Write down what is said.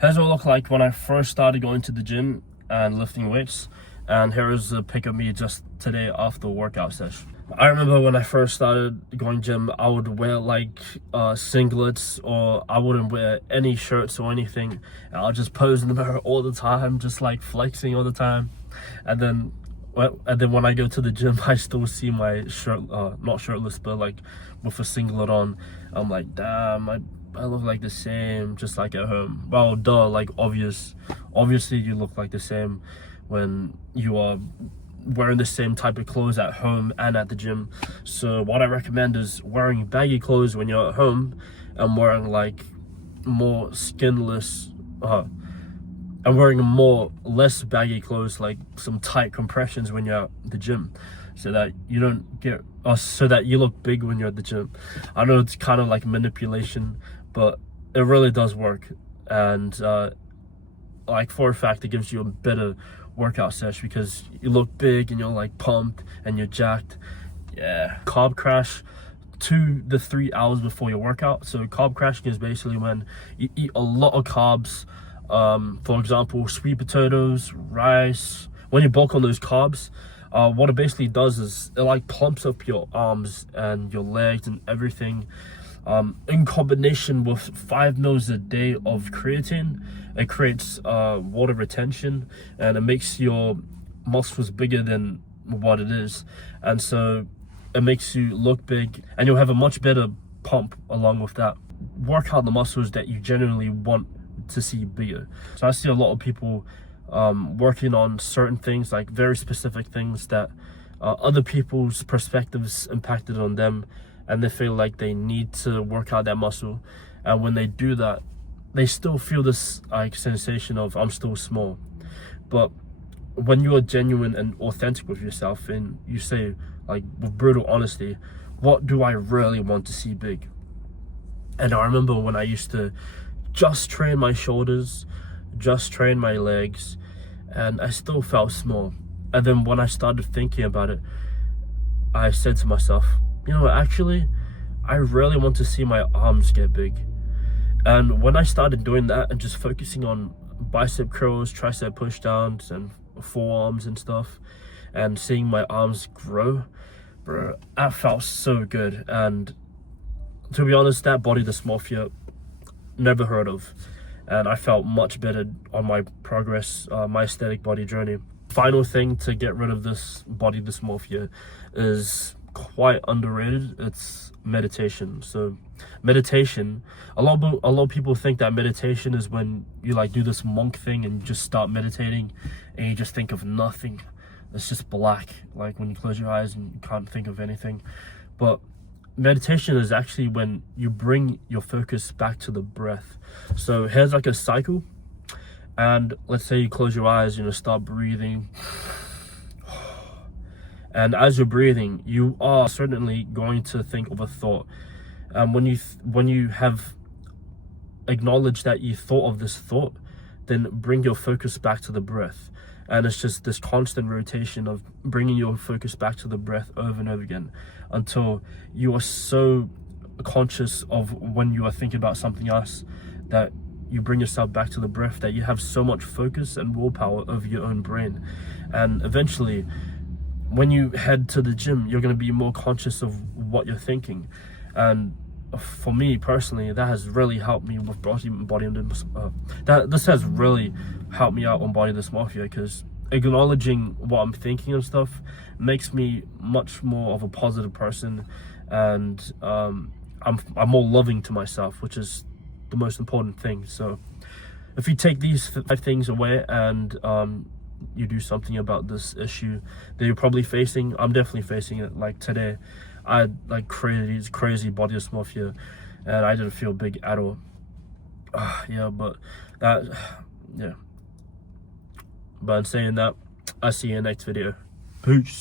Here's what it looked like when I first started going to the gym and lifting weights. And here is a pic of me just today after a workout session. I remember when I first started going gym, I would wear like singlets, or I wouldn't wear any shirts or anything. And I'll just pose in the mirror all the time, just like flexing all the time. And then when I go to the gym, I still see my shirt, not shirtless, but like with a singlet on. I'm like, damn, I look like the same, just like at home. Well, duh, like obviously you look like the same when you are wearing the same type of clothes at home and at the gym. So what I recommend is wearing baggy clothes when you're at home, and wearing like more skinless, and wearing less baggy clothes, like some tight compressions when you're at the gym, so that you don't get, so that you look big when you're at the gym. I know it's kind of like manipulation, but it really does work. And like for a fact, it gives you a better workout session because you look big and you're like pumped and you're jacked. Yeah. Carb crash 2 to 3 hours before your workout. So carb crashing is basically when you eat a lot of carbs. For example, sweet potatoes, rice. When you bulk on those carbs, what it basically does is it like plumps up your arms and your legs and everything. In combination with 5 mils a day of creatine, it creates water retention, and it makes your muscles bigger than what it is. And so it makes you look big, and you'll have a much better pump along with that. Work out the muscles that you genuinely want to see bigger. So I see a lot of people working on certain things, like very specific things that other people's perspectives impacted on them, and they feel like they need to work out that muscle. And when they do that, they still feel this like sensation of, I'm still small. But when you are genuine and authentic with yourself, and you say, like, with brutal honesty, what do I really want to see big? And I remember when I used to just train my shoulders, just train my legs, and I still felt small. And then when I started thinking about it, I said to myself, you know, actually, I really want to see my arms get big. And when I started doing that and just focusing on bicep curls, tricep push downs, and forearms and stuff, and seeing my arms grow, bro, that felt so good. And to be honest, that body dysmorphia, never heard of. And I felt much better on my progress, my aesthetic body journey. Final thing to get rid of this body dysmorphia is quite underrated. It's meditation. So meditation, a lot of people think that meditation is when you like do this monk thing and you just start meditating and you just think of nothing. It's just black, like when you close your eyes and you can't think of anything. But meditation is actually when you bring your focus back to the breath. So here's like a cycle, and let's say you close your eyes, start breathing. And as you're breathing, you are certainly going to think of a thought. And when you have acknowledged that you thought of this thought, then bring your focus back to the breath. And it's just this constant rotation of bringing your focus back to the breath over and over again, until you are so conscious of when you are thinking about something else that you bring yourself back to the breath, that you have so much focus and willpower over your own brain. And eventually, when you head to the gym, you're going to be more conscious of what you're thinking. And for me personally, that has really helped me with this has really helped me out on body dysmorphia, because acknowledging what I'm thinking and stuff makes me much more of a positive person, and I'm more loving to myself, which is the most important thing. So if you take these 5 things away and you do something about this issue that you're probably facing, I'm definitely facing it. Like today, I had like crazy body dysmorphia, and I didn't feel big at all. But in saying that, I'll see you in the next video. Peace.